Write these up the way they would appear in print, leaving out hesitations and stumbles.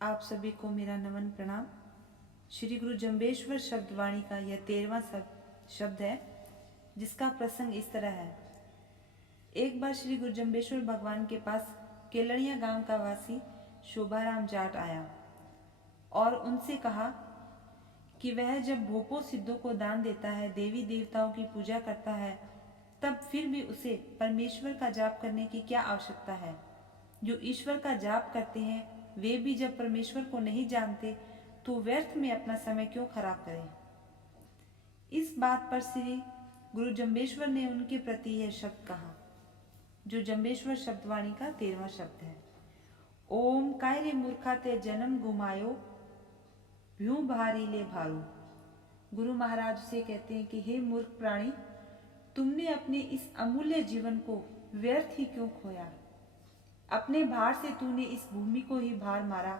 आप सभी को मेरा नमन प्रणाम। श्री गुरु जम्बेश्वर शब्दवाणी का यह 13वां शब्द है, जिसका प्रसंग इस तरह है। एक बार श्री गुरु जम्बेश्वर भगवान के पास केलड़िया गांव का वासी शोभाराम जाट आया और उनसे कहा कि वह जब भोपो सिद्धों को दान देता है, देवी देवताओं की पूजा करता है, तब फिर भी उसे परमेश्वर का जाप करने की क्या आवश्यकता है। जो ईश्वर का जाप करते हैं वे भी जब परमेश्वर को नहीं जानते तो व्यर्थ में अपना समय क्यों खराब करें। इस बात पर श्री गुरु जम्बेश्वर ने उनके प्रति यह शब्द कहा, जो जम्बेश्वर शब्दवाणी का 13वां शब्द है। ओम काय रे मूर्खा ते जन्म गुमायो, भ्यू भारी ले भारू। गुरु महाराज से कहते हैं कि हे मूर्ख प्राणी, तुमने अपने इस अमूल्य जीवन को व्यर्थ ही क्यों खोया। अपने भार से तूने इस भूमि को ही भार मारा।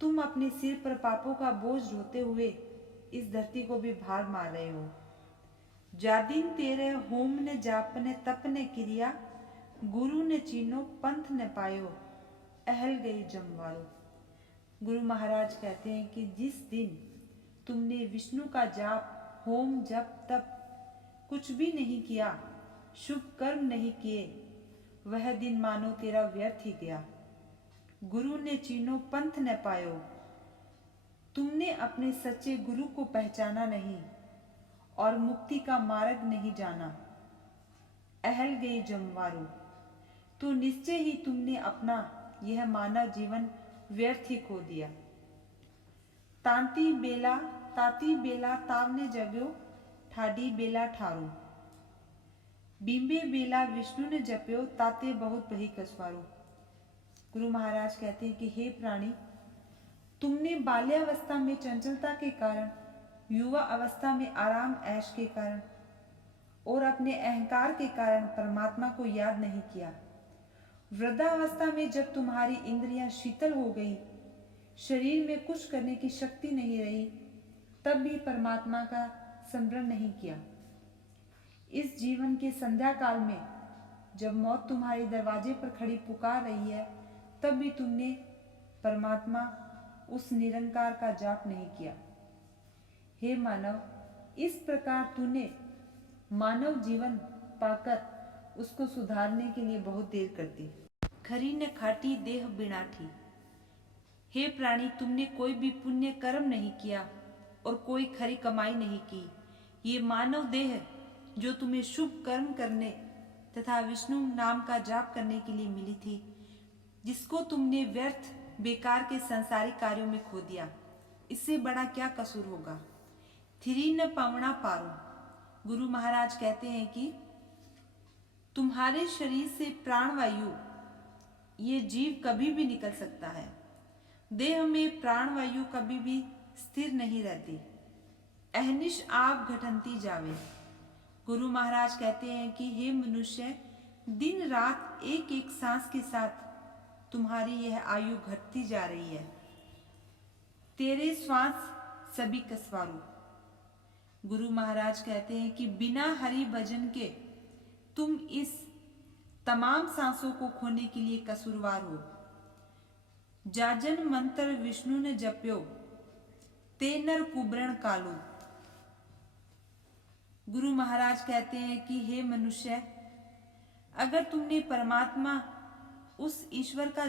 तुम अपने सिर पर पापों का बोझ ढोते हुए इस धरती को भी भार मार रहे हो। जादिन तेरे होम ने जापने तप ने क्रिया, गुरु ने चीनो पंथ ने पायो, अहल गई जमवारो। गुरु महाराज कहते हैं कि जिस दिन तुमने विष्णु का जाप, होम, जप, तप कुछ भी नहीं किया, शुभ कर्म नहीं किए, वह दिन मानो तेरा व्यर्थ ही गया। गुरु ने चीनो पंथ न पायो, तुमने अपने सच्चे गुरु को पहचाना नहीं और मुक्ति का मार्ग नहीं जाना। अहल गई जमवारो, तो निश्चय ही तुमने अपना यह मानव जीवन व्यर्थ ही खो दिया। ताती बेला तावने जग्यो, ठाडी बेला ठारो। बींबे बेला विष्णु ने जप्यो, ताते बहुत बही कसवारो। गुरु महाराज कहते हैं कि हे प्राणी, तुमने बाल्यावस्था में चंचलता के कारण, युवा अवस्था में आराम ऐश के कारण और अपने अहंकार के कारण परमात्मा को याद नहीं किया। वृद्धावस्था में जब तुम्हारी इंद्रियां शीतल हो गई, शरीर में कुछ करने की शक्ति नहीं रही, तब भी परमात्मा का स्मरण नहीं किया। इस जीवन के संध्या काल में जब मौत तुम्हारे दरवाजे पर खड़ी पुकार रही है, तब भी तुमने परमात्मा उस निरंकार का जाप नहीं किया। हे मानव, इस प्रकार तूने मानव जीवन पाकर उसको सुधारने के लिए बहुत देर कर दी। खरी न खाटी देह बिनाठी। हे प्राणी, तुमने कोई भी पुण्य कर्म नहीं किया और कोई खरी कमाई नहीं की। ये मानव देह जो तुम्हें शुभ कर्म करने तथा विष्णु नाम का जाप करने के लिए मिली थी, जिसको तुमने व्यर्थ बेकार के संसारिक कार्यों में खो दिया, इससे बड़ा क्या कसूर होगा। थिरी न पावना पारो। गुरु महाराज कहते हैं कि तुम्हारे शरीर से प्राणवायु, ये जीव कभी भी निकल सकता है। देह में प्राणवायु कभी भी स्थिर नहीं रहती। अहनिश आप घटनती जावे। गुरु महाराज कहते हैं कि हे मनुष्य, दिन रात एक एक सांस के साथ तुम्हारी यह आयु घटती जा रही है। तेरे श्वास सभी कसवारू। गुरु महाराज कहते हैं कि बिना हरि भजन के तुम इस तमाम सांसों को खोने के लिए कसूरवार हो। जाजन मंत्र विष्णु ने जप्यो, ते नर कुबरण कालो। गुरु महाराज कहते हैं कि हे मनुष्य, अगर तुमने परमात्मा उस ईश्वर का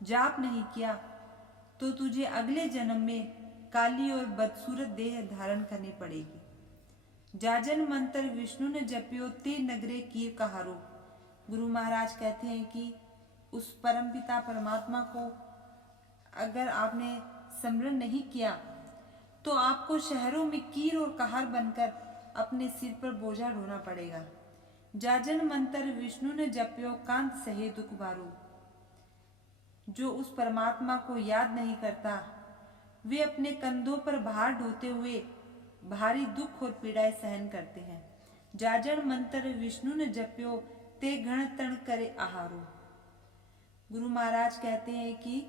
जाप नहीं किया तो तुझे अगले जन्म में काली और बदसूरत देह धारण करनी पड़ेगी। जाजन मंत्र विष्णु ने जप्यो, ते नगरे कीर कहारो। गुरु महाराज कहते हैं कि उस परमपिता परमात्मा को अगर आपने स्मरण नहीं किया तो आपको शहरों में कीर और कहार बनकर अपने सिर पर बोझा ढोना पड़ेगा। जाजन मंत्र विष्णु ने जप्यो, कांत सहे दुख बारो। जो उस परमात्मा को याद नहीं करता, वे अपने कंधों पर भार ढोते हुए भारी दुख और पीड़ाएं सहन करते हैं। जाजन मंत्र विष्णु ने जप्यो, ते घण तण करे आहारो। गुरु महाराज कहते हैं कि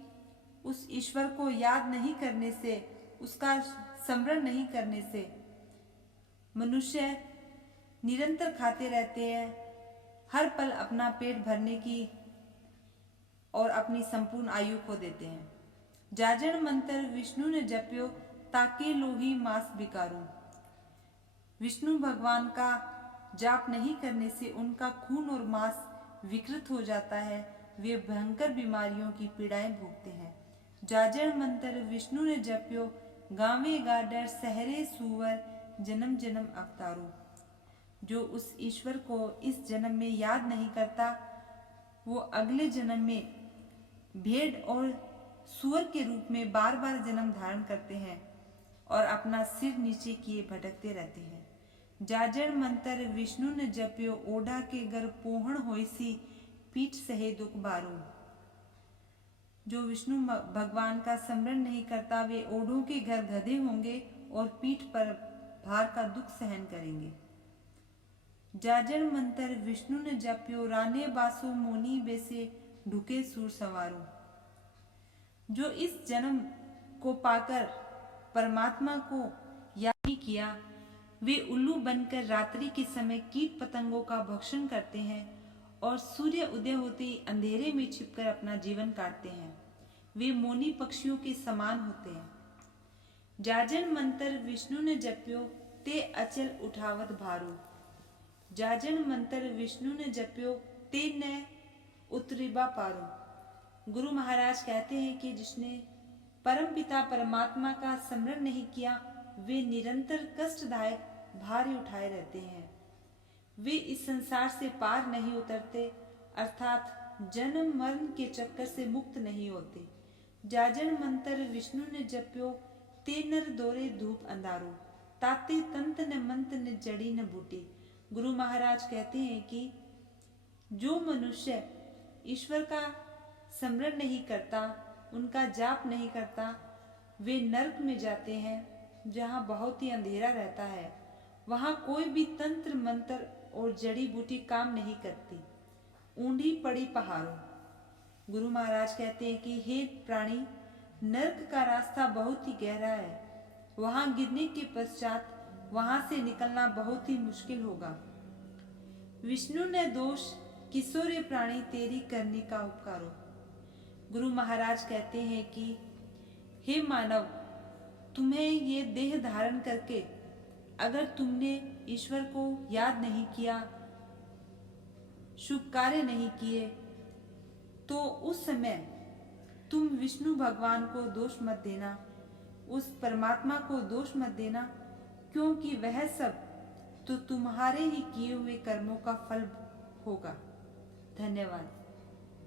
उस ईश्वर को याद नहीं करने से, उसका स्मरण नहीं करने से मनुष्य निरंतर खाते रहते हैं, हर पल अपना पेट भरने की और अपनी संपूर्ण आयु को देते हैं। जाजर मंत्र विष्णु ने जप्यो ताके लोही मांस बिकारो। विष्णु भगवान का जाप नहीं करने से उनका खून और मांस विकृत हो जाता है, वे भयंकर बीमारियों की पीड़ाएं भोगते हैं। जाजर मंत्र विष्णु ने जप्यो गावे गाडर सहरे सुवर जन्म जन्म अवतारो। जो उस ईश्वर को इस जन्म में याद नहीं करता, वो अगले जन्म में भेड़ और सुअर के रूप में बार बार जन्म धारण करते हैं और अपना सिर नीचे किए भटकते रहते हैं। जाजर मंत्र विष्णु ने जप्यो ओढ़ा के घर पोहण होइसी पीठ सहे दुख बारो। जो विष्णु भगवान का स्मरण नहीं करता, वे ओढ़ों के घर गधे होंगे और पीठ पर भार का दुख सहन करेंगे। जाजर मंत्र विष्णु ने जप्यो राने बासो मोनी बेसे ढुके सूर सवारो। जो इस जन्म को पाकर परमात्मा को याद नहीं किया, वे उल्लू बनकर रात्रि के समय कीट पतंगों का भक्षण करते हैं और सूर्य उदय होते ही अंधेरे में छिपकर अपना जीवन काटते हैं। वे मोनी पक्षियों के समान होते हैं। जाजर मंत्र विष्णु ने जप्यो ते अचल उठावत भारो। जाजर मंत्र विष्णु ने जप्यो ते न उतरिबा पारो। गुरु महाराज कहते हैं कि जिसने परम पिता परमात्मा का स्मरण नहीं किया, वे निरंतर कष्टदायक भार उठाए रहते हैं। वे इस संसार से पार नहीं उतरते, अर्थात जन्म मरण के चक्कर से मुक्त नहीं होते। जाजर मंत्र विष्णु ने जप्यो ते नर दोरे धूप अंधारो ताते तंत न मंत न जड़ी न बूटी। गुरु महाराज कहते हैं कि जो मनुष्य ईश्वर का स्मरण नहीं करता, उनका जाप नहीं करता, वे नरक में जाते हैं जहाँ बहुत ही अंधेरा रहता है। वहाँ कोई भी तंत्र मंत्र और जड़ी बूटी काम नहीं करती। ऊंधी पड़ी पहाड़ों। गुरु महाराज कहते हैं कि हे प्राणी, नरक का रास्ता बहुत ही गहरा है। वहाँ गिरने के पश्चात वहाँ से निकलना बहुत ही मुश्किल होगा। विष्णु ने दोष किशोर प्राणी तेरी करने का उपकारो। गुरु महाराज कहते हैं कि हे मानव, तुम्हें ये देह धारण करके अगर तुमने ईश्वर को याद नहीं किया, शुभ कार्य नहीं किए, तो उस समय तुम विष्णु भगवान को दोष मत देना, उस परमात्मा को दोष मत देना, क्योंकि वह सब तो तुम्हारे ही किए हुए कर्मों का फल होगा। धन्यवाद।